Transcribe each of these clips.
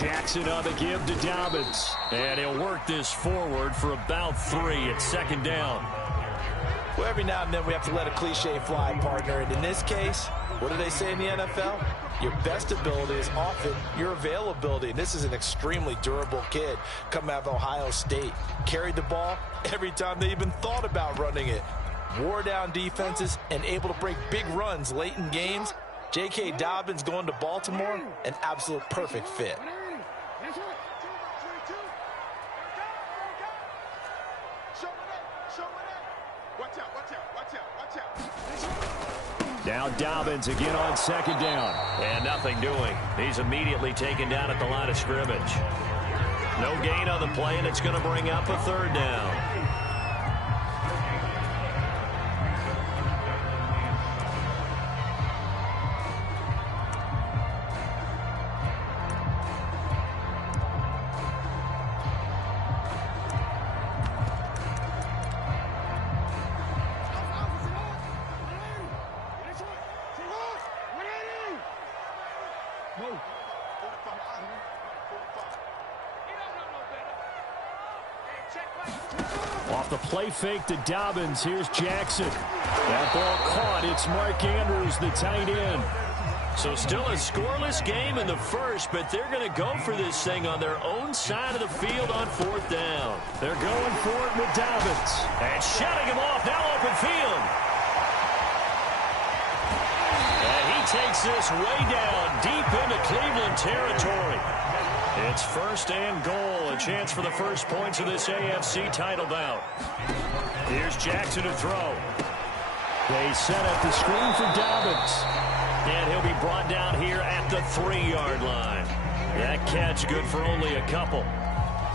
Jackson on the give to Dobbins. And he'll work this forward for about 3 at second down. Well, every now and then we have to let a cliche fly, partner. And in this case, what do they say in the NFL? Your best ability is often your availability. And this is an extremely durable kid coming out of Ohio State. Carried the ball every time they even thought about running it. Wore down defenses and able to break big runs late in games. J.K. Dobbins going to Baltimore, an absolute perfect fit. Now Dobbins again on second down. And nothing doing. He's immediately taken down at the line of scrimmage. No gain on the play, and it's going to bring up a third down. Off the play fake to Dobbins. Here's Jackson. That ball caught. It's Mark Andrews, the tight end. So still a scoreless game in the first, but they're going to go for this thing on their own side of the field on fourth down. They're going for it with Dobbins. And shutting him off, now open field. And he takes this way down, deep into Cleveland territory. It's first and goal, a chance for the first points of this AFC title bout. Here's Jackson to throw. They set up the screen for Dobbins. And he'll be brought down here at the 3-yard line. That catch good for only a couple.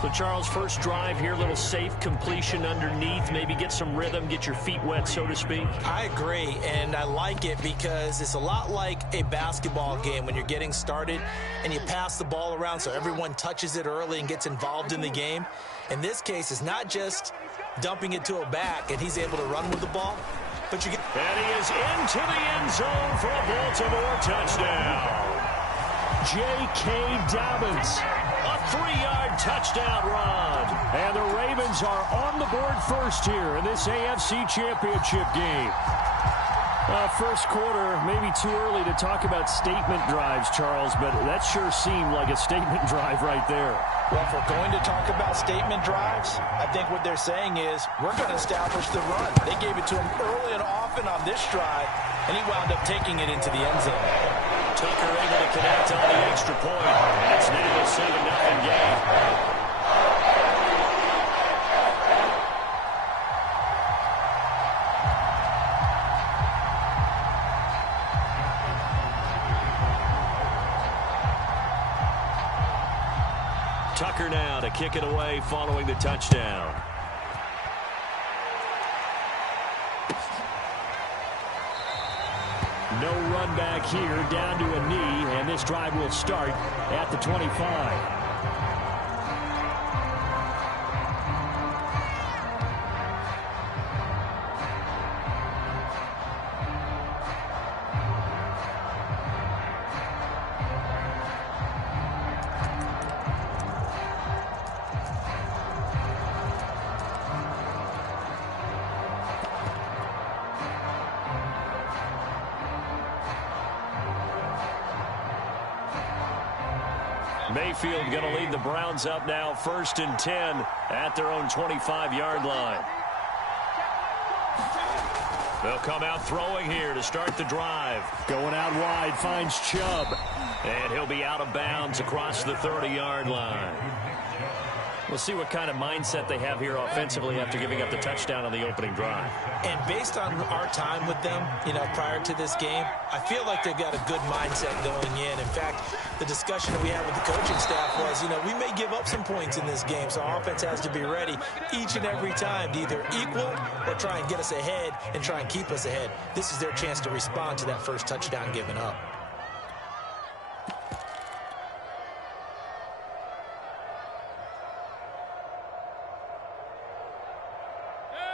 So, Charles, first drive here, a little safe completion underneath. Maybe get some rhythm, get your feet wet, so to speak. I agree, and I like it because it's a lot like a basketball game when you're getting started and you pass the ball around so everyone touches it early and gets involved in the game. In this case, it's not just dumping it to a back and he's able to run with the ball, but you get... And he is into the end zone for a Baltimore touchdown. J.K. Dobbins. A 3-yard touchdown run. And the Ravens are on the board first here in this AFC Championship game. First quarter, maybe too early to talk about statement drives, Charles, but that sure seemed like a statement drive right there. Well, if we're going to talk about statement drives, I think what they're saying is we're going to establish the run. They gave it to him early and often on this drive, and he wound up taking it into the end zone. Tucker able to connect on the extra point. It's now a 7-0 game. Tucker now to kick it away following the touchdown. No run back here, down to a knee, and this drive will start at the 25. Mayfield going to lead the Browns up now, 1st and 10 at their own 25-yard line. They'll come out throwing here to start the drive. Going out wide, finds Chubb. And he'll be out of bounds across the 30-yard line. We'll see what kind of mindset they have here offensively after giving up the touchdown on the opening drive. And based on our time with them, prior to this game, I feel like they've got a good mindset going in. In fact, the discussion that we had with the coaching staff was, we may give up some points in this game, so our offense has to be ready each and every time to either equal or try and get us ahead and try and keep us ahead. This is their chance to respond to that first touchdown given up.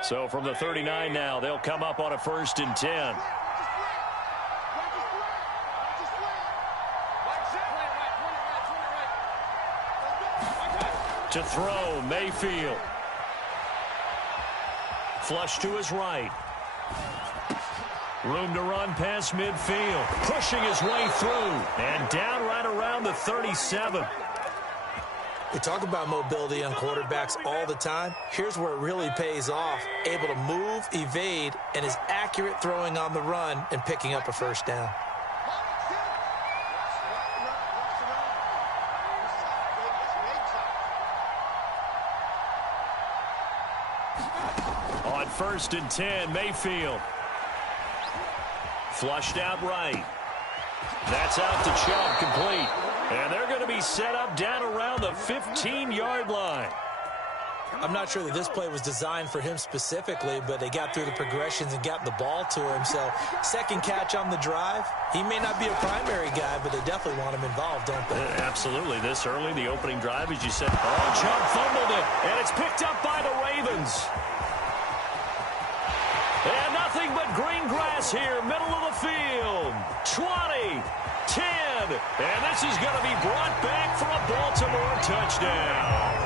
So from the 39 now, they'll come up on a 1st and 10. To throw, Mayfield. Flush to his right. Room to run past midfield. Pushing his way through. And down right around the 37. We talk about mobility on quarterbacks all the time. Here's where it really pays off. Able to move, evade, and is accurate throwing on the run and picking up a first down. On 1st and 10, Mayfield. Flushed out right. That's out to Chubb, complete. And they're going to be set up down around the 15-yard line. I'm not sure that this play was designed for him specifically, but they got through the progressions and got the ball to him. So, second catch on the drive. He may not be a primary guy, but they definitely want him involved, don't they? Absolutely. This early, the opening drive, as you said, Chubb fumbled it, and it's picked up by the Ravens. And nothing but green grass here, middle of the field. 20, 10, and this is going to be brought back for a Baltimore touchdown.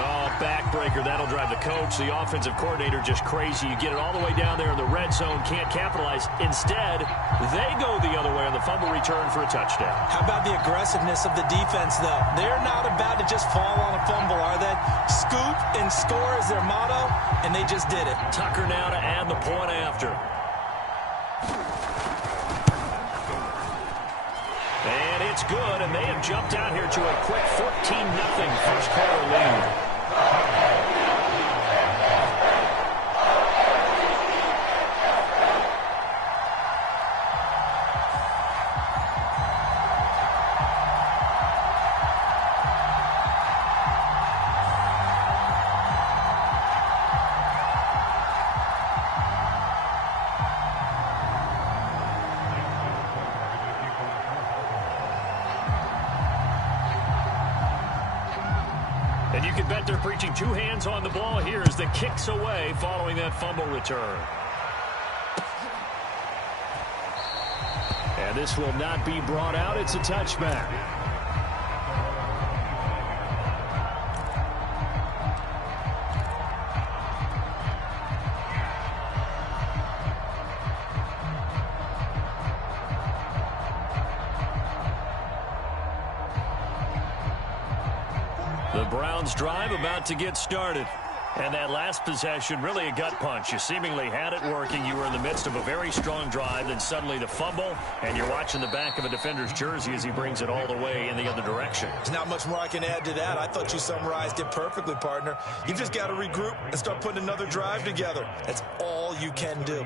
Oh, backbreaker. That'll drive the coach, the offensive coordinator, just crazy. You get it all the way down there in the red zone, can't capitalize. Instead, they go the other way on the fumble return for a touchdown. How about the aggressiveness of the defense, though? They're not about to just fall on a fumble, are they? Scoop and score is their motto, and they just did it. Tucker now to add the point after. And it's good, and they have jumped out here to a quick 14-0 first quarter lead. And you can bet they're preaching two hands on the ball here as the kick's away following that fumble return. And this will not be brought out. It's a touchback. The Browns drive about to get started. And that last possession, really a gut punch. You seemingly had it working. You were in the midst of a very strong drive, then suddenly the fumble, and you're watching the back of a defender's jersey as he brings it all the way in the other direction. There's not much more I can add to that. I thought you summarized it perfectly, partner. You just got to regroup and start putting another drive together. That's all you can do.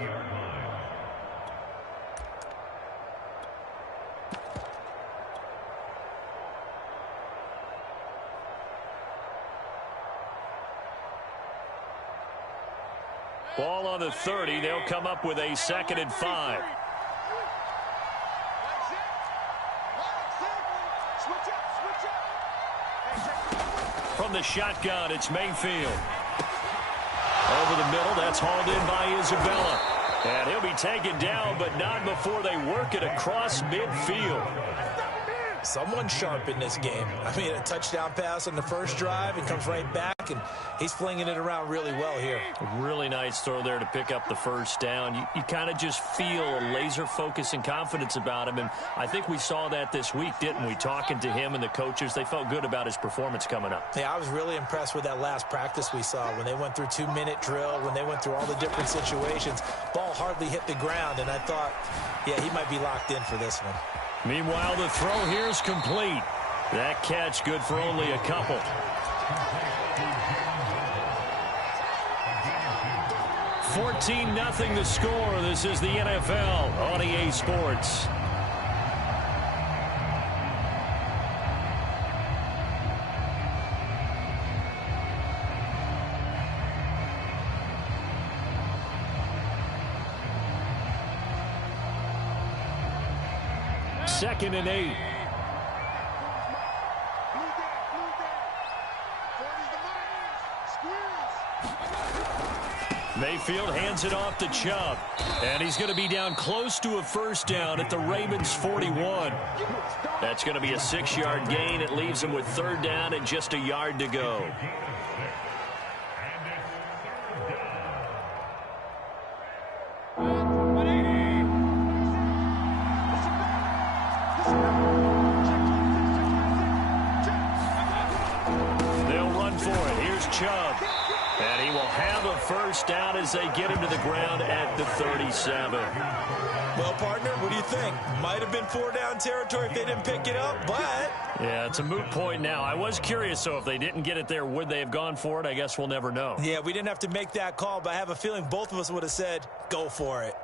Ball on the 30. They'll come up with a 2nd and 5. From the shotgun, it's Mayfield. Over the middle, that's hauled in by Isabella. And he'll be taken down, but not before they work it across midfield. Someone sharp in this game. I mean, a touchdown pass on the first drive and comes right back, and he's flinging it around really well here. Really nice throw there to pick up the first down. You kind of just feel a laser focus and confidence about him, and I think we saw that this week, didn't we? Talking to him and the coaches, they felt good about his performance coming up. Yeah, I was really impressed with that last practice we saw when they went through 2-minute drill, when they went through all the different situations. Ball hardly hit the ground, and I thought, yeah, he might be locked in for this one. Meanwhile, the throw here is complete. That catch good for only a couple. $14-0 the score. This is the NFL on EA Sports. Second and 8. Mayfield hands it off to Chubb. And he's going to be down close to a first down at the Ravens' 41. That's going to be a 6-yard gain. It leaves him with third down and just a yard to go. They'll run for it. Here's Chubb. And he will have a first down as they get him to the ground at the 37. Well, partner, what do you think? Might have been 4-down territory if they didn't pick it up, but... Yeah, it's a moot point now. I was curious, so if they didn't get it there, would they have gone for it? I guess we'll never know. Yeah, we didn't have to make that call, but I have a feeling both of us would have said, go for it.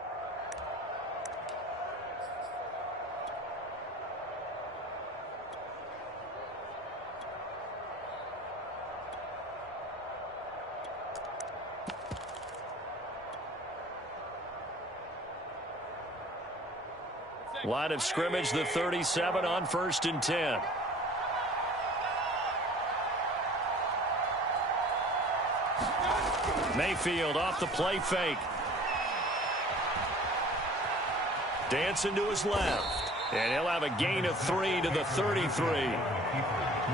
Line of scrimmage, the 37 on 1st and 10. Mayfield off the play fake. Dancing to his left. And he'll have a gain of 3 to the 33.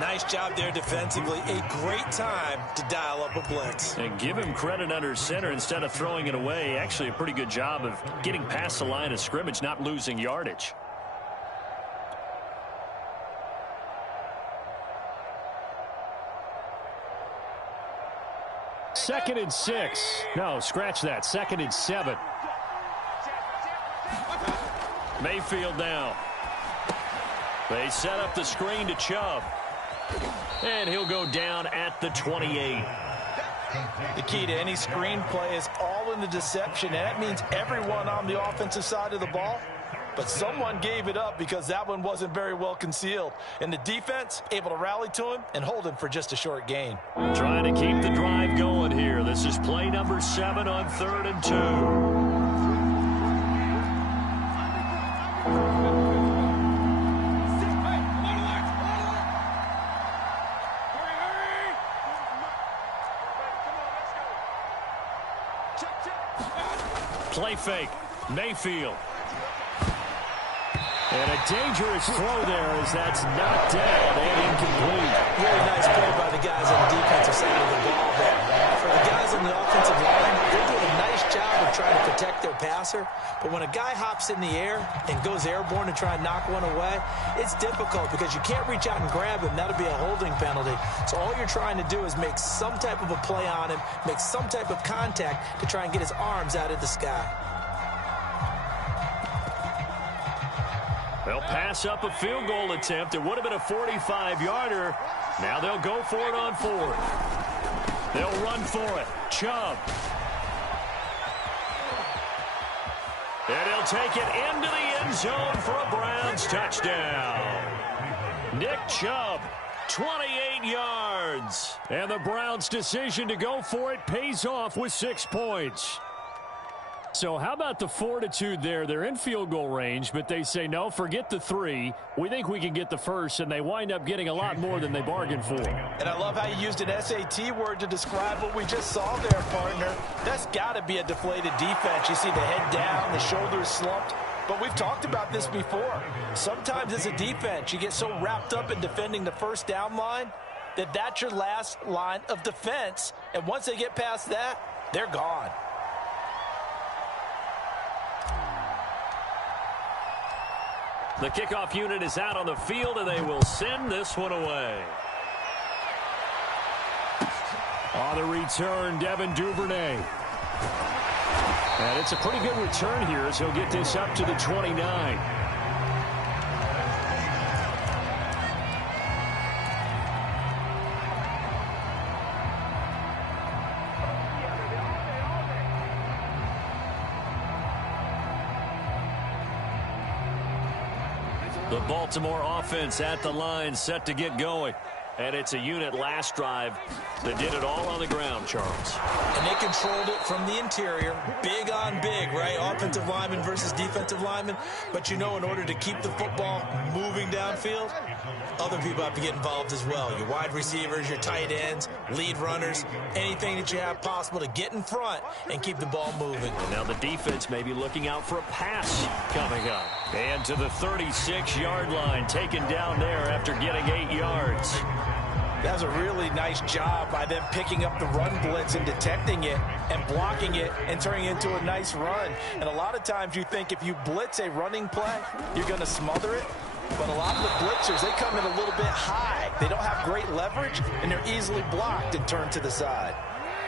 Nice job there defensively. A great time to dial up a blitz. And give him credit under center instead of throwing it away. Actually a pretty good job of getting past the line of scrimmage, not losing yardage. Second and 6. No, scratch that. 2nd and 7. Mayfield now. They set up the screen to Chubb. And he'll go down at the 28. The key to any screenplay is all in the deception, and that means everyone on the offensive side of the ball. But someone gave it up because that one wasn't very well concealed. And the defense able to rally to him and hold him for just a short gain. Trying to keep the drive going here. This is play number 7 on 3rd and 2. Play fake. Mayfield. And a dangerous throw there as that's knocked down and incomplete. Really nice play by the guys on the defensive side of the ball there. For the guys on the offensive line, they're doing a nice job of trying to protect their passer. But when a guy hops in the air and goes airborne to try and knock one away, it's difficult because you can't reach out and grab him. That'll be a holding penalty. So all you're trying to do is make some type of a play on him, make some type of contact to try and get his arms out of the sky. They'll pass up a field goal attempt. It would have been a 45-yarder. Now they'll go for it on 4th. They'll run for it. Chubb. And he'll take it into the end zone for a Browns touchdown. Nick Chubb, 28 yards. And the Browns' decision to go for it pays off with 6 points. So how about the fortitude there? They're in field goal range, but they say, no, forget the 3. We think we can get the first, and they wind up getting a lot more than they bargained for. And I love how you used an SAT word to describe what we just saw there, partner. That's got to be a deflated defense. You see the head down, the shoulders slumped. But we've talked about this before. Sometimes as a defense, you get so wrapped up in defending the first down line that that's your last line of defense. And once they get past that, they're gone. The kickoff unit is out on the field, and they will send this one away. On the return, Devin Duvernay. And it's a pretty good return here as he'll get this up to the 29. The Baltimore offense at the line, set to get going. And it's a unit last drive that did it all on the ground, Charles. And they controlled it from the interior. Big on big, right? Offense offensive lineman versus defensive lineman. But you know, in order to keep the football moving downfield, other people have to get involved as well. Your wide receivers, your tight ends, lead runners, anything that you have possible to get in front and keep the ball moving. And now the defense may be looking out for a pass coming up. And to the 36-yard line, taken down there after getting 8 yards. That was a really nice job by them picking up the run blitz and detecting it and blocking it and turning it into a nice run. And a lot of times you think if you blitz a running play, you're going to smother it. But a lot of the blitzers, they come in a little bit high. They don't have great leverage, and they're easily blocked and turned to the side.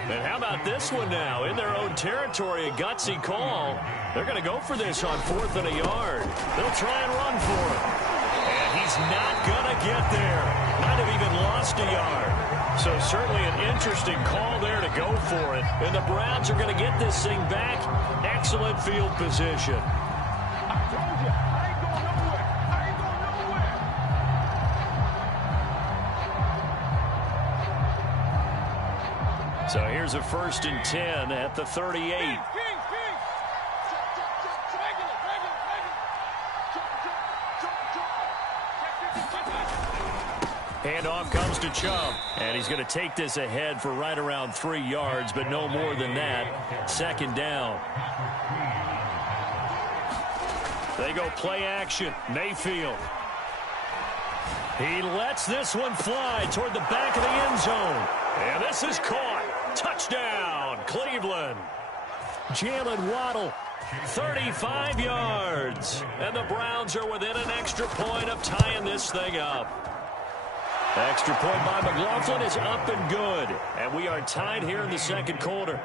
And how about this one now? In their own territory, a gutsy call. They're going to go for this on 4th and a yard. They'll try and run for it. And he's not going to get there. Might have even lost a yard. So certainly an interesting call there to go for it. And the Browns are going to get this thing back. Excellent field position. I told you, I ain't going nowhere. I ain't going nowhere. So here's a 1st and 10 at the 38. Handoff comes to Chubb, and he's going to take this ahead for right around 3 yards, but no more than that. 2nd down. They go play action. Mayfield. He lets this one fly toward the back of the end zone. And this is caught. Touchdown, Cleveland. Jalen Waddle, 35 yards. And the Browns are within an extra point of tying this thing up. Extra point by McLaughlin is up and good. And we are tied here in the 2nd quarter.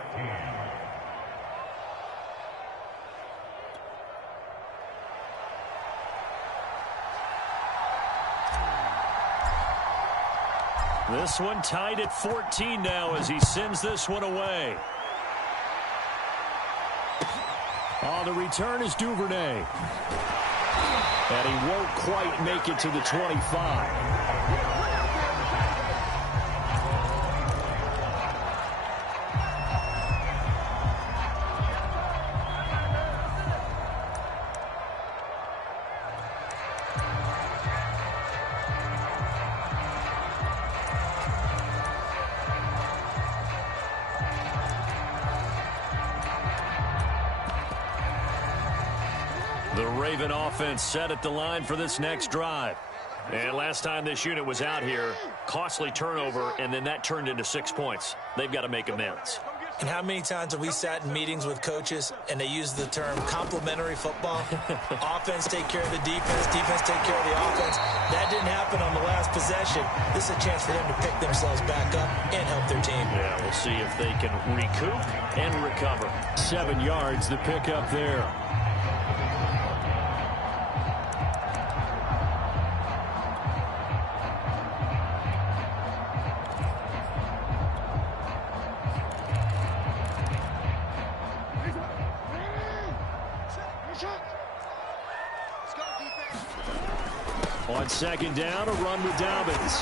This one tied at 14 now as he sends this one away. On the return is Duvernay. And he won't quite make it to the 25. The Raven offense set at the line for this next drive. And last time this unit was out here, costly turnover, and then that turned into 6 points. They've got to make amends. And how many times have we sat in meetings with coaches and they use the term complementary football? Offense take care of the defense, defense take care of the offense. That didn't happen on the last possession. This is a chance for them to pick themselves back up and help their team. Yeah, we'll see if they can recoup and recover. 7 yards to pick up there. On 2nd down, a run with Dobbins.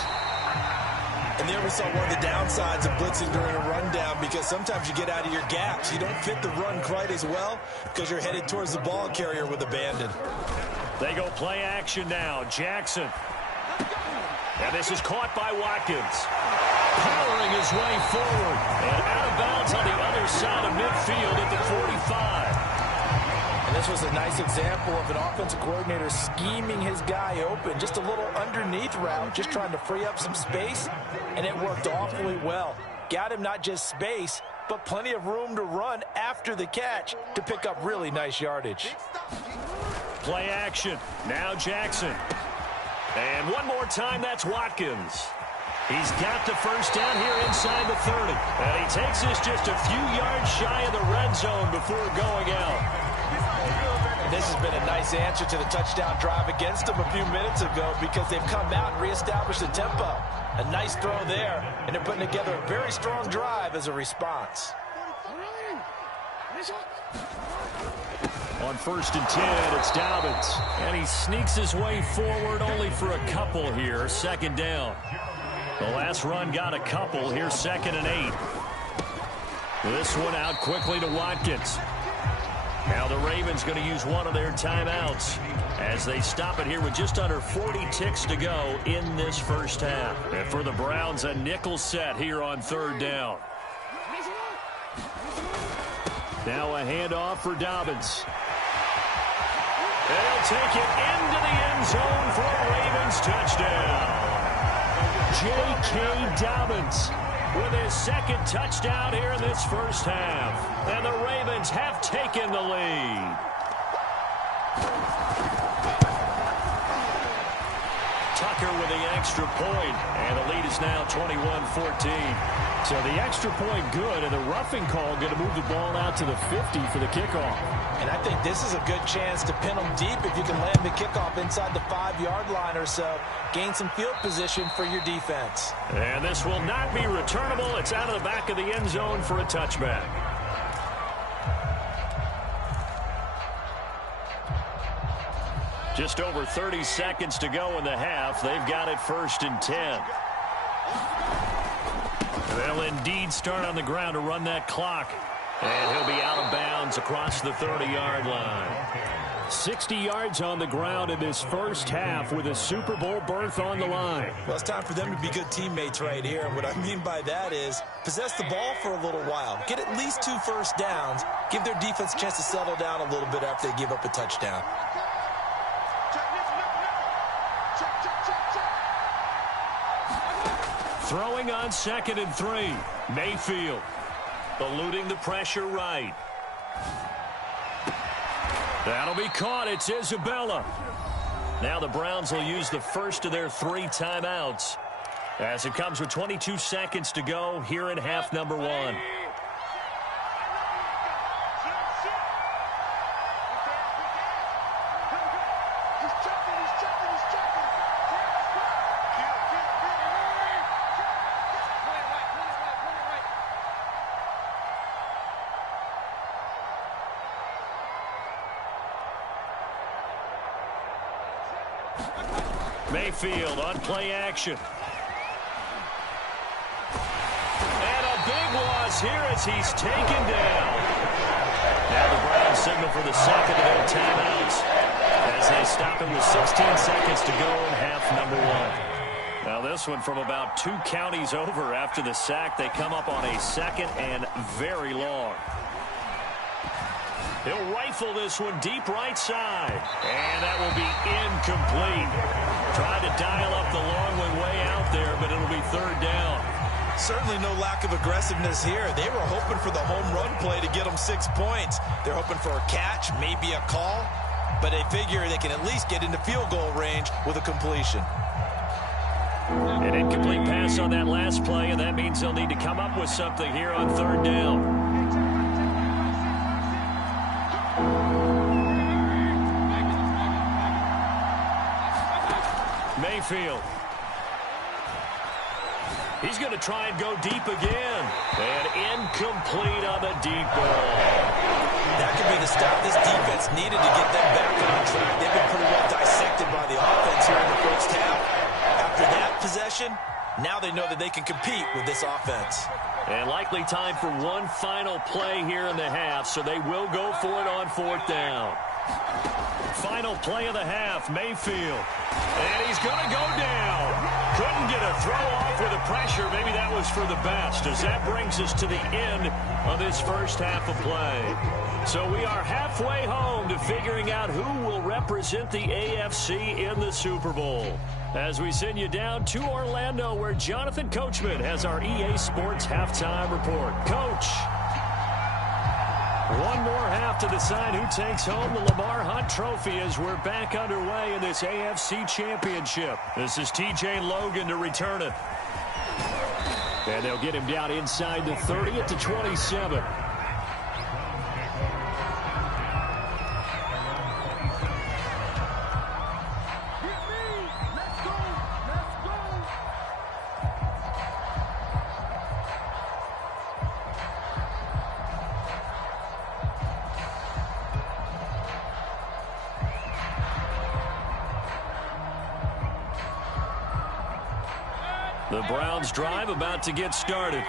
And there we saw one of the downsides of blitzing during a rundown, because sometimes you get out of your gaps. You don't fit the run quite as well because you're headed towards the ball carrier with abandon. They go play action now. Jackson. And this is caught by Watkins. Powering his way forward. And out of bounds on the other side of midfield at the 45. And this was a nice example of an offensive coordinator scheming his guy open. Just a little underneath route, just trying to free up some space, and it worked awfully well. Got him not just space, but plenty of room to run after the catch to pick up really nice yardage. Play action. Now Jackson. And one more time, that's Watkins. He's got the first down here inside the 30. And he takes this just a few yards shy of the red zone before going out. This has been a nice answer to the touchdown drive against them a few minutes ago, because they've come out and reestablished the tempo. A nice throw there, and they're putting together a very strong drive as a response. On 1st and 10, it's Dobbins. And he sneaks his way forward only for a couple here. 2nd down. The last run got a couple. Here's 2nd and 8. This one out quickly to Watkins. Now the Ravens going to use one of their timeouts as they stop it here with just under 40 ticks to go in this first half. And for the Browns, a nickel set here on third down. Now a handoff for Dobbins. And he'll take it into the end zone for a Ravens touchdown. J.K. Dobbins with his second touchdown here in this first half. And the Ravens have taken the lead. Tucker with the extra point, and the lead is now 21-14. So the extra point good, and the roughing call going to move the ball out to the 50 for the kickoff. And I think this is a good chance to pin them deep if you can land the kickoff inside the 5-yard line or so. Gain some field position for your defense. And this will not be returnable. It's out of the back of the end zone for a touchback. Just over 30 seconds to go in the half. They've got it 1st and 10. They'll indeed start on the ground to run that clock. And he'll be out of bounds across the 30-yard line. 60 yards on the ground in this first half with a Super Bowl berth on the line. Well, it's time for them to be good teammates right here. And what I mean by that is possess the ball for a little while. Get at least 2 first downs. Give their defense a chance to settle down a little bit after they give up a touchdown. Throwing on 2nd and 3. Mayfield eluding the pressure right. That'll be caught. It's Isabella. Now the Browns will use the first of their 3 timeouts as it comes with 22 seconds to go here in half number 1. Mayfield on play action. And a big loss here as he's taken down. Now the Browns signal for the second of their timeouts as they stop him with 16 seconds to go in half number 1. Now this one from about 2 counties over after the sack. They come up on a 2nd and very long. He'll rifle this one deep right side. And that will be incomplete. Tried to dial up the long way out there, but it'll be 3rd down. Certainly no lack of aggressiveness here. They were hoping for the home run play to get them 6 points. They're hoping for a catch, maybe a call, but they figure they can at least get into field goal range with a completion. An incomplete pass on that last play, and that means they'll need to come up with something here on 3rd down. Mayfield. He's going to try and go deep again. And incomplete on the deep ball. That could be the stop this defense needed to get them back on track. They've been pretty well dissected by the offense here in the first half. After that possession, now they know that they can compete with this offense. And likely time for one final play here in the half, so they will go for it on 4th down. Final play of the half, Mayfield. And he's going to go down. Couldn't get a throw off with the pressure. Maybe that was for the best, as that brings us to the end of this first half of play. So we are halfway home to figuring out who will represent the AFC in the Super Bowl. As we send you down to Orlando, where Jonathan Coachman has our EA Sports halftime report. Coach. One more half to decide who takes home the Lamar Hunt Trophy as we're back underway in this AFC Championship. This is TJ Logan to return it. And they'll get him down inside the 30 at the 27. The Browns drive about to get started.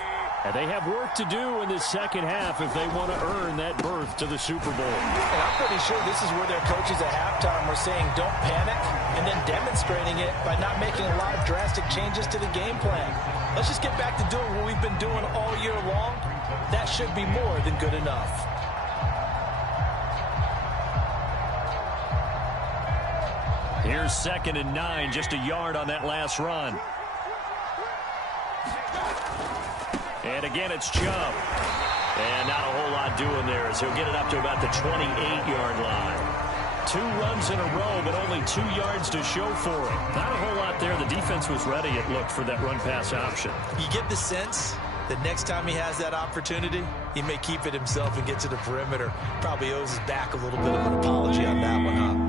And they have work to do in this second half if they want to earn that berth to the Super Bowl. And I'm pretty sure this is where their coaches at halftime were saying don't panic, and then demonstrating it by not making a lot of drastic changes to the game plan. Let's just get back to doing what we've been doing all year long. That should be more than good enough. Here's 2nd and 9, just a yard on that last run. And again, it's Chubb. And not a whole lot doing there as he'll get it up to about the 28-yard line. 2 runs in a row, but only 2 yards to show for it. Not a whole lot there. The defense was ready, it looked, for that run-pass option. You get the sense that next time he has that opportunity, he may keep it himself and get to the perimeter. Probably owes his back a little bit of an apology on that one, huh?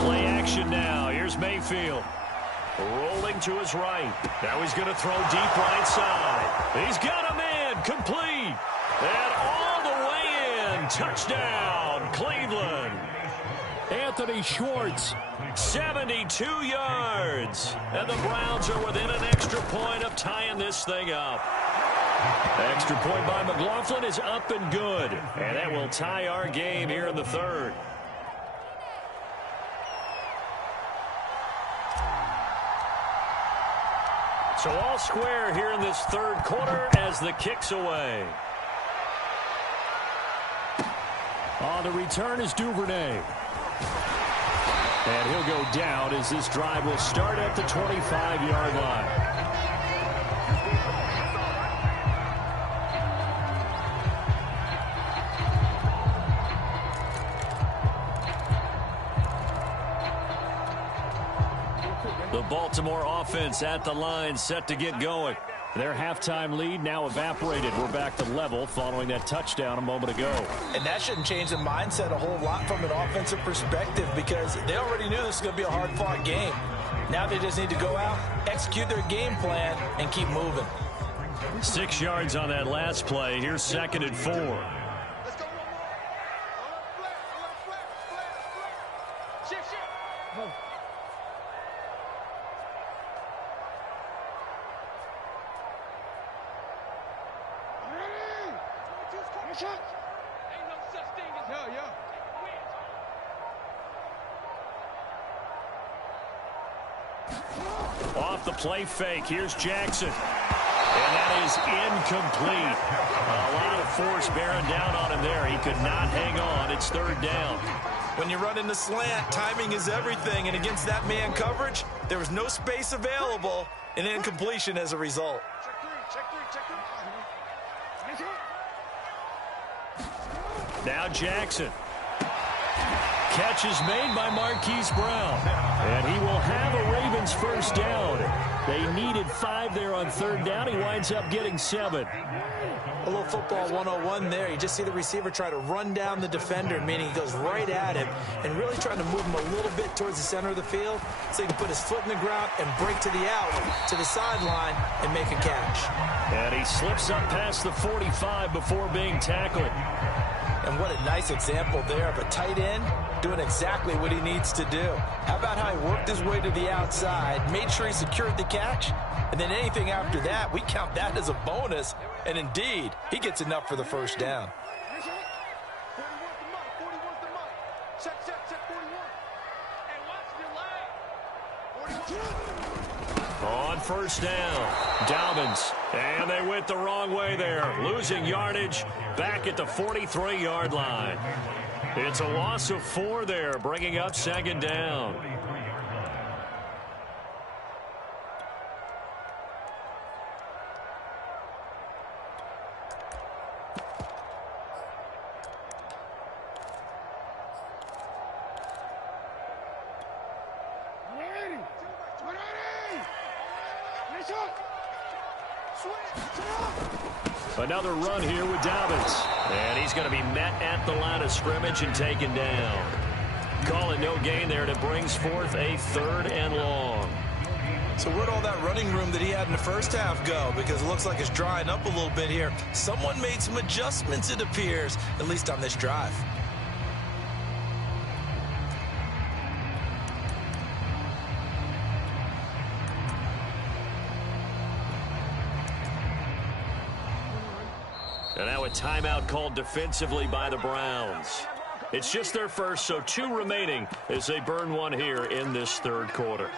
Play action now. Here's Mayfield. Rolling to his right. Now he's going to throw deep right side. He's got a man. Complete. And all the way in. Touchdown, Cleveland. Anthony Schwartz, 72 yards. And the Browns are within an extra point of tying this thing up. Extra point by McLaughlin is up and good. And that will tie our game here in the third. So all square here in this third quarter as the kick's away. On the return is Duvernay. And he'll go down as this drive will start at the 25-yard line. The Baltimore offense at the line, set to get going. Their halftime lead now evaporated. We're back to level following that touchdown a moment ago. And that shouldn't change the mindset a whole lot from an offensive perspective because they already knew this was going to be a hard-fought game. Now they just need to go out, execute their game plan, and keep moving. 6 yards on that last play. Here's 2nd and 4. Off the play fake, here's Jackson. And that is incomplete. A lot of force bearing down on him there. He could not hang on. It's 3rd down. When you run in the slant, timing is everything. And against that man coverage, there was no space available and incompletion as a result. Now Jackson. Catch is made by Marquise Brown. And he will have a Ravens first down. They needed 5 there on 3rd down. He winds up getting 7. A little football 101 there. You just see the receiver try to run down the defender, meaning he goes right at him and really trying to move him a little bit towards the center of the field so he can put his foot in the ground and break to the out, to the sideline, and make a catch. And he slips up past the 45 before being tackled. And what a nice example there of a tight end doing exactly what he needs to do. How about how he worked his way to the outside, made sure he secured the catch, and then anything after that, we count that as a bonus. And indeed, he gets enough for the first down. On first down, Dobbins. And they went the wrong way there, losing yardage back at the 43-yard line. It's a loss of 4 there, bringing up 2nd down. Another run here with Dobbins. And he's going to be met at the line of scrimmage and taken down. Call it no gain there, and it brings forth a 3rd and long. So where'd all that running room that he had in the first half go? Because it looks like it's drying up a little bit here. Someone made some adjustments, it appears, at least on this drive. And now a timeout called defensively by the Browns. It's just their first, so 2 remaining as they burn one here in this third quarter.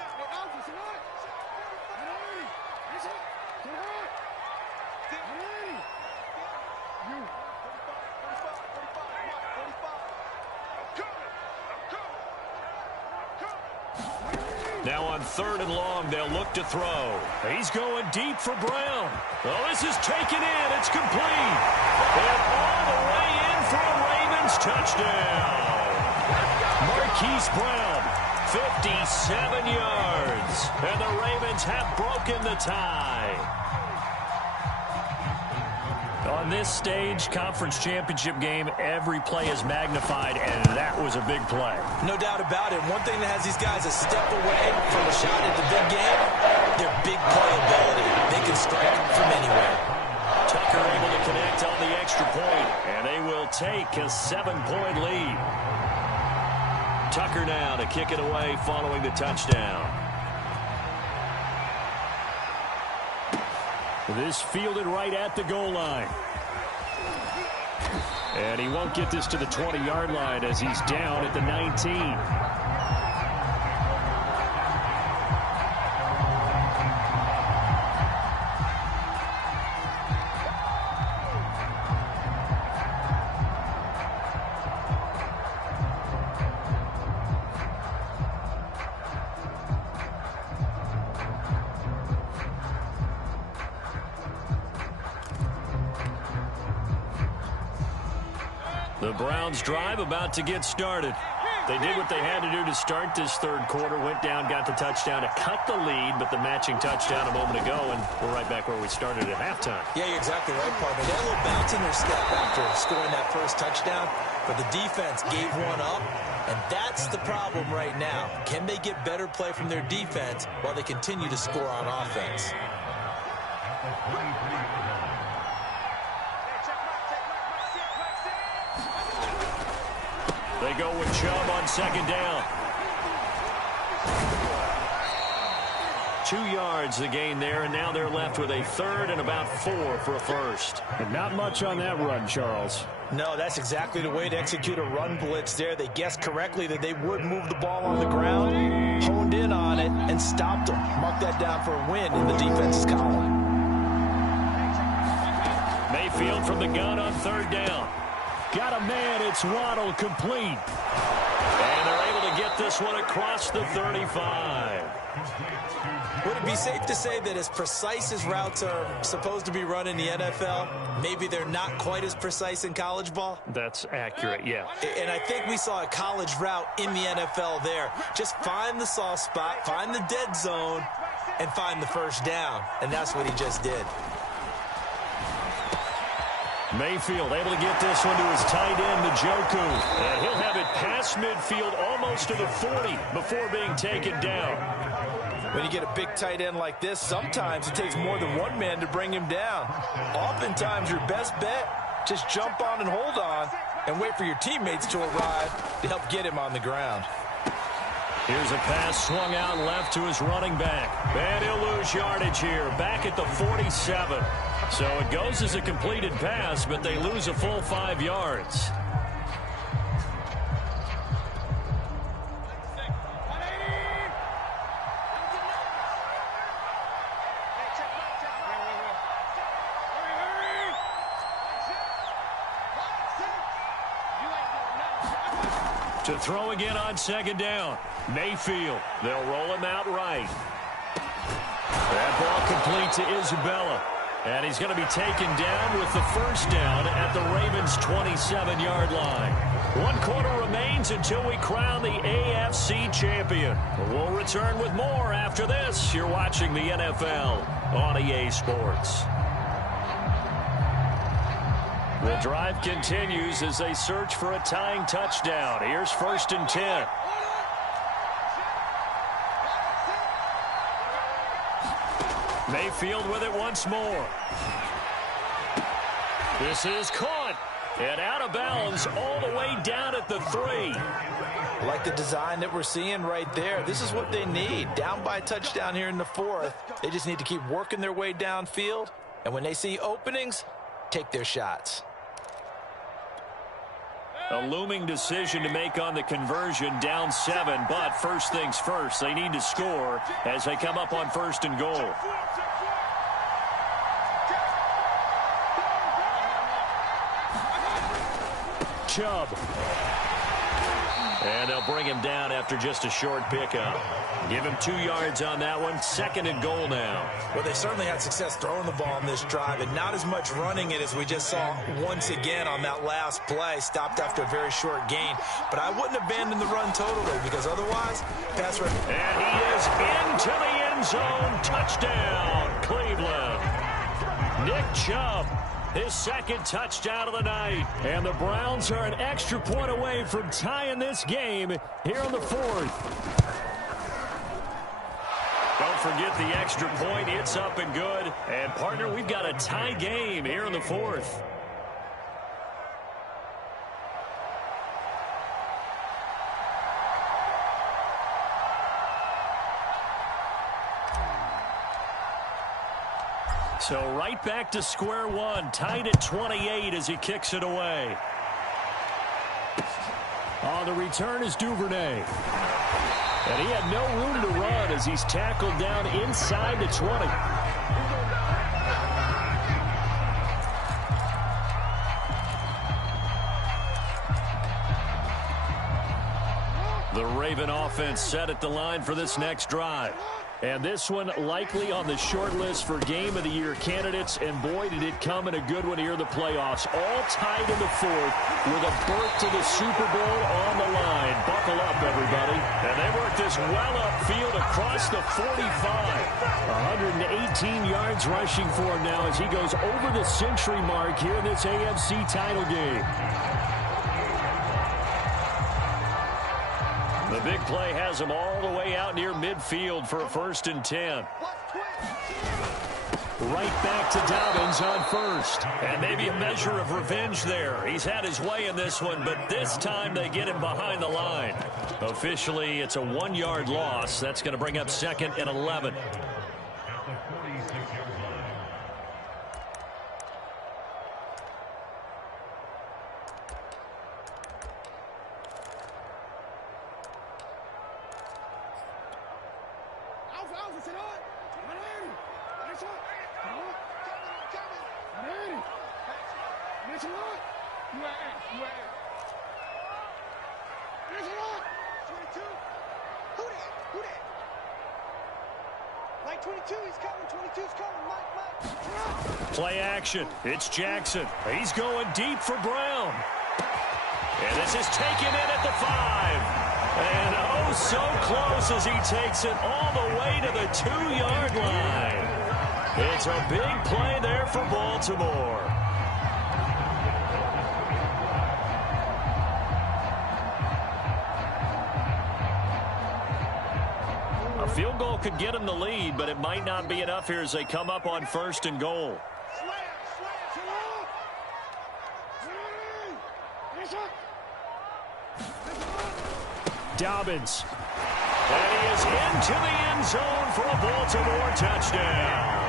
Now on 3rd and long, they'll look to throw. He's going deep for Brown. Oh, this is taken in. It's complete. And all the way in for a Ravens touchdown. Marquise Brown, 57 yards. And the Ravens have broken the tie. On this stage, conference championship game, every play is magnified, and that was a big play. No doubt about it. One thing that has these guys a step away from a shot at the big game, their big playability. They can strike from anywhere. Tucker able to connect on the extra point, and they will take a 7-point lead. Tucker now to kick it away following the touchdown. This fielded right at the goal line. And he won't get this to the 20-yard line as he's down at the 19. The Browns drive about to get started. They did what they had to do to start this third quarter. Went down, got the touchdown to cut the lead, but the matching touchdown a moment ago, and we're right back where we started at halftime. Yeah, you're exactly right, partner. They had a little bounce in their step after scoring that first touchdown, but the defense gave one up, and that's the problem right now. Can they get better play from their defense while they continue to score on offense? They go with Chubb on 2nd down. 2 yards the gain there, and now they're left with a 3rd and about 4 for a first. And not much on that run, Charles. No, that's exactly the way to execute a run blitz there. They guessed correctly that they would move the ball on the ground, honed in on it, and stopped them. Mark that down for a win in the defense's column. Mayfield from the gun on 3rd down. Got a man, it's Waddle, complete. And they're able to get this one across the 35. Would it be safe to say that as precise as routes are supposed to be run in the NFL, maybe they're not quite as precise in college ball? That's accurate, yeah. And I think we saw a college route in the NFL there. Just find the soft spot, find the dead zone, and find the first down. And that's what he just did. Mayfield able to get this one to his tight end, Njoku. And he'll have it past midfield almost to the 40 before being taken down. When you get a big tight end like this, sometimes it takes more than one man to bring him down. Oftentimes, your best bet, just jump on and hold on and wait for your teammates to arrive to help get him on the ground. Here's a pass swung out left to his running back. And he'll lose yardage here, back at the 47. So it goes as a completed pass, but they lose a full 5 yards. To throw again on 2nd down. Mayfield. They'll roll him out right. That ball complete to Isabella. And he's going to be taken down with the first down at the Ravens' 27-yard line. 1 quarter remains until we crown the AFC champion. We'll return with more after this. You're watching the NFL on EA Sports. The drive continues as they search for a tying touchdown. Here's 1st and 10. Mayfield with it once more. This is caught and out of bounds all the way down at the 3. I like the design that we're seeing right there. This is what they need. Down by a touchdown here in the 4th. They just need to keep working their way downfield. And when they see openings, take their shots. A looming decision to make on the conversion, down 7, but first things first, they need to score as they come up on 1st and goal. Chubb. And they'll bring him down after just a short pickup. Give him 2 yards on that one. 2nd and goal now. Well, they certainly had success throwing the ball on this drive and not as much running it as we just saw once again on that last play. Stopped after a very short gain. But I wouldn't abandon the run totally because otherwise, pass rush. And he is into the end zone. Touchdown, Cleveland. Nick Chubb. His 2nd touchdown of the night. And the Browns are an extra point away from tying this game here on the 4th. Don't forget the extra point. It's up and good. And, partner, we've got a tie game here in the 4th. So right back to square one, tied at 28 as he kicks it away. On the return is Duvernay. And he had no room to run as he's tackled down inside the 20. The Raven offense set at the line for this next drive. And this one likely on the short list for Game of the Year candidates. And boy, did it come in a good one here in the playoffs. All tied in the 4th with a berth to the Super Bowl on the line. Buckle up, everybody. And they work this well upfield across the 45. 118 yards rushing for him now as he goes over the century mark here in this AFC title game. The big play has him all the way out near midfield for a 1st and 10. Right back to Dobbins on 1st. And maybe a measure of revenge there. He's had his way in this one, but this time they get him behind the line. Officially, it's a 1-yard loss. That's going to bring up 2nd and 11. Play action. It's Jackson. He's going deep for Brown. And this is taken in at the 5. And oh, so close as he takes it all the way to the 2-yard line. It's a big play there for Baltimore. A field goal could get him the lead, but it might not be enough here as they come up on 1st and goal. Dobbins. And he is into the end zone for a Baltimore touchdown.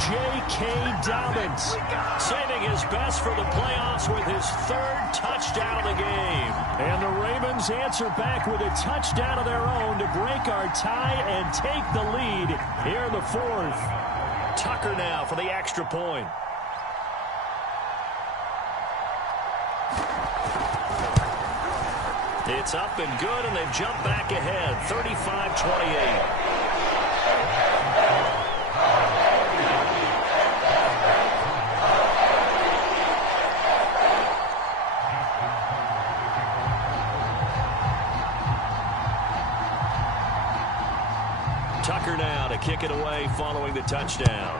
J.K. Dobbins. Saving his best for the playoffs with his 3rd touchdown of the game. And the Ravens answer back with a touchdown of their own to break our tie and take the lead here in the 4th. Tucker now for the extra point. It's up and good, and they've jumped back ahead, 35-28. Tucker now to kick it away following the touchdown.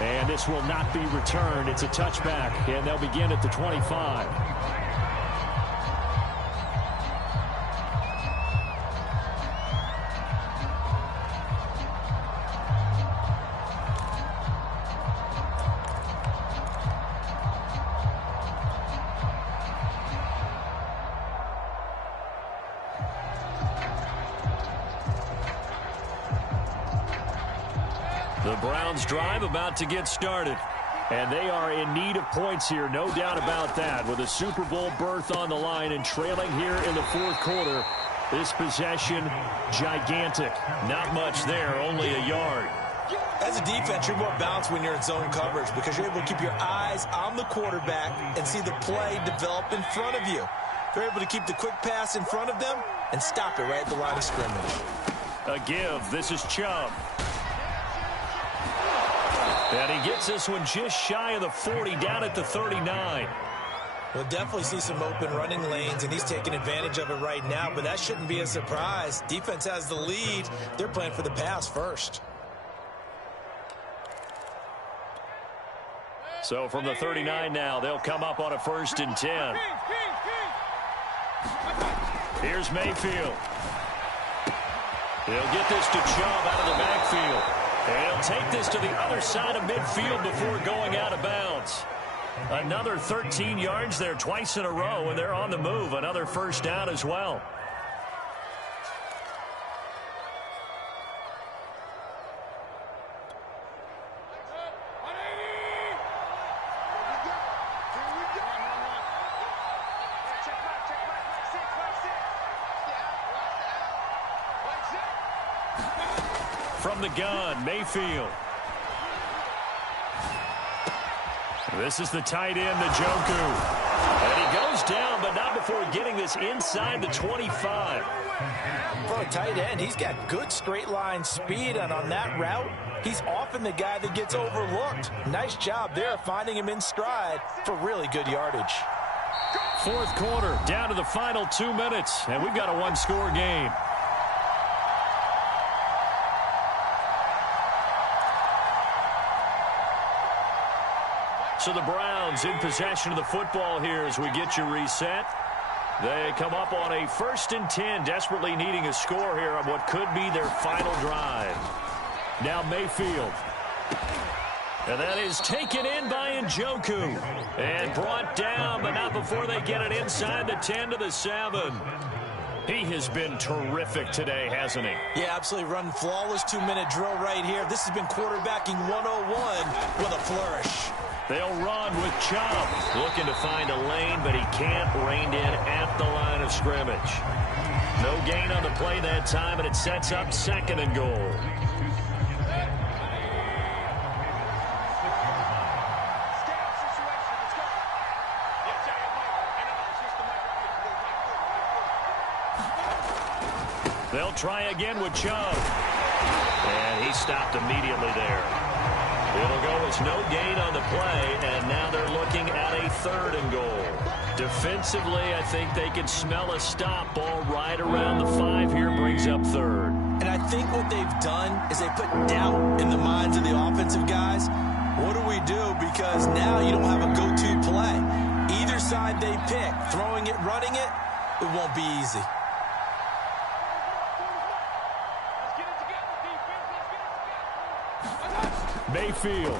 And this will not be returned. It's a touchback, and they'll begin at the 25. The Browns drive about to get started. And they are in need of points here, no doubt about that. With a Super Bowl berth on the line and trailing here in the fourth quarter, this possession, gigantic. Not much there, only a yard. As a defense, you're more balanced when you're in zone coverage because you're able to keep your eyes on the quarterback and see the play develop in front of you. You're able to keep the quick pass in front of them and stop it right at the line of scrimmage. A give. This is Chubb. And he gets this one just shy of the 40, down at the 39. We'll definitely see some open running lanes, and he's taking advantage of it right now, but that shouldn't be a surprise. Defense has the lead. They're playing for the pass first. So from the 39 now, they'll come up on a 1st and 10. Here's Mayfield. He'll get this to Chubb out of the backfield. And he'll take this to the other side of midfield before going out of bounds. Another 13 yards there twice in a row, and they're on the move. Another first down as well. From the gun, Mayfield. This is the tight end, Njoku. And he goes down, but not before getting this inside the 25. For a tight end, he's got good straight line speed, and on that route, he's often the guy that gets overlooked. Nice job there finding him in stride for really good yardage. Fourth quarter, down to the final 2 minutes, and we've got a one-score game. So the Browns in possession of the football here as we get you reset. They come up on a 1st and 10, desperately needing a score here on what could be their final drive. Now Mayfield. And that is taken in by Njoku. And brought down, but not before they get it inside the 10 to the 7. He has been terrific today, hasn't he? Yeah, absolutely running flawless 2-minute drill right here. This has been quarterbacking 101 with a flourish. They'll run with Chubb. Looking to find a lane, but he can't rein in at the line of scrimmage. No gain on the play that time, and it sets up 2nd and goal. They'll try again with Chubb. And he stopped immediately there. It'll go as no gain on the play, and now they're looking at a 3rd and goal. Defensively, I think they can smell a stop. Ball right around the 5 here, brings up 3rd. And I think what they've done is they put doubt in the minds of the offensive guys. What do we do? Because now you don't have a go-to play. Either side they pick, throwing it, running it, it won't be easy. Mayfield.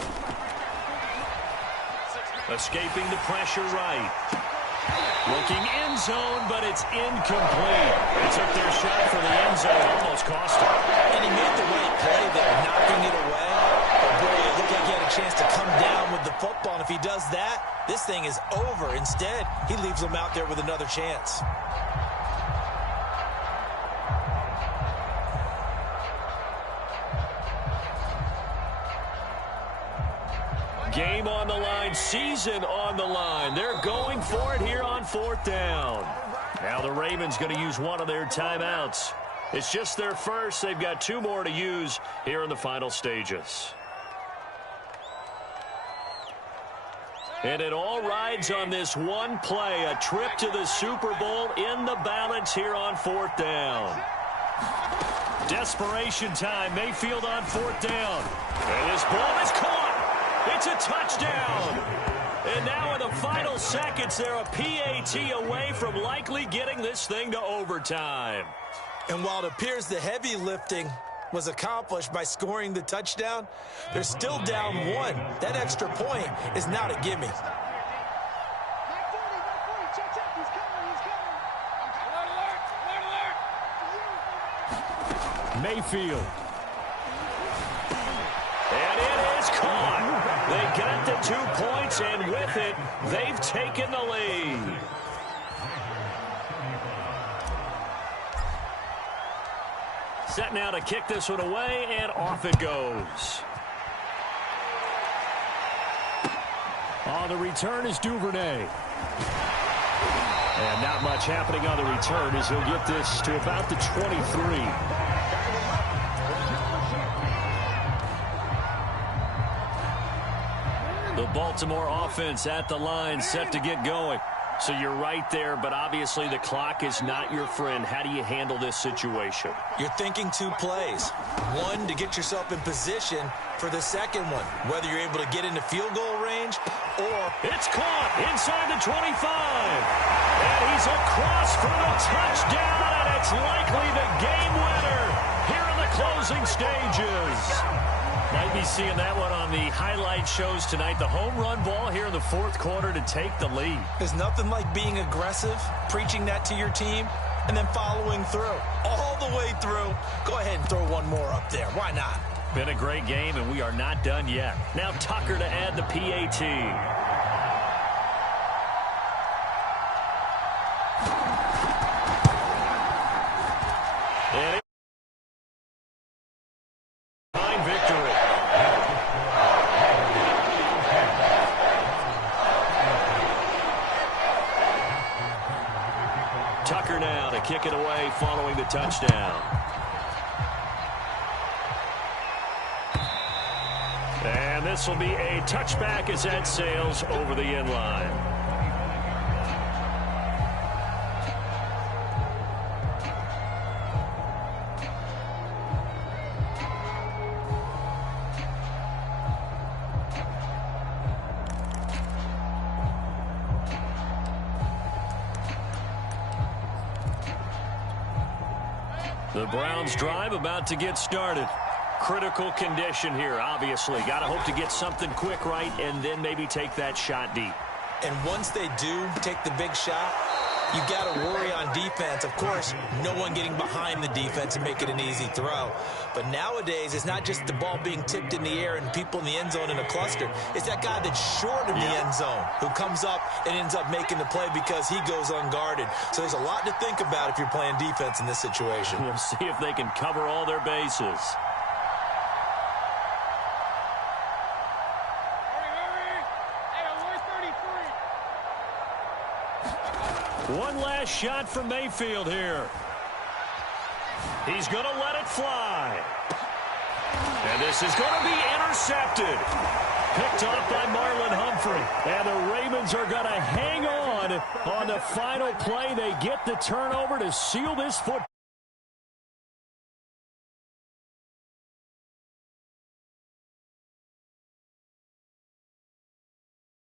Escaping the pressure right. Looking end zone, but it's incomplete. They took their shot for the end zone, almost cost him. And he made the right play there, knocking it away. But boy, it looked like he had a chance to come down with the football. And if he does that, this thing is over. Instead, he leaves him out there with another chance. Game on the line, season on the line. They're going for it here on 4th down. Now the Ravens going to use one of their timeouts. It's just their first. They've got 2 more to use here in the final stages. And it all rides on this one play, a trip to the Super Bowl in the balance here on 4th down. Desperation time, Mayfield on 4th down. And this ball is caught. It's a touchdown. And now in the final seconds, they're a PAT away from likely getting this thing to overtime. And while it appears the heavy lifting was accomplished by scoring the touchdown, they're still down 1. That extra point is not a gimme. Mayfield. And it is caught. They got the 2 points, and with it, they've taken the lead. Set now to kick this one away, and off it goes. On the return is Duvernay. And not much happening on the return as he'll get this to about the 23. The Baltimore offense at the line, set to get going. So you're right there, but obviously the clock is not your friend. How do you handle this situation? You're thinking 2 plays. One, to get yourself in position for the second one, whether you're able to get into field goal range or... It's caught inside the 25. And he's across for the touchdown, and it's likely the game winner here in the closing stages. Might be seeing that one on the highlight shows tonight. The home run ball here in the 4th quarter to take the lead. There's nothing like being aggressive, preaching that to your team, and then following through. All the way through. Go ahead and throw one more up there. Why not? Been a great game, and we are not done yet. Now Tucker to add the PAT. Tucker now to kick it away following the touchdown. And this will be a touchback as that sails over the end line. The Browns drive about to get started. Critical condition here, obviously. Got to hope to get something quick right and then maybe take that shot deep. And once they do take the big shot, you got to worry on defense. Of course, no one getting behind the defense and make it an easy throw. But nowadays, it's not just the ball being tipped in the air and people in the end zone in a cluster. It's that guy that's short of the end zone who comes up and ends up making the play because he goes unguarded. So there's a lot to think about if you're playing defense in this situation. We'll see if they can cover all their bases. One last shot from Mayfield here. He's going to let it fly. And this is going to be intercepted. Picked off by Marlon Humphrey. And the Ravens are going to hang on the final play. They get the turnover to seal this football.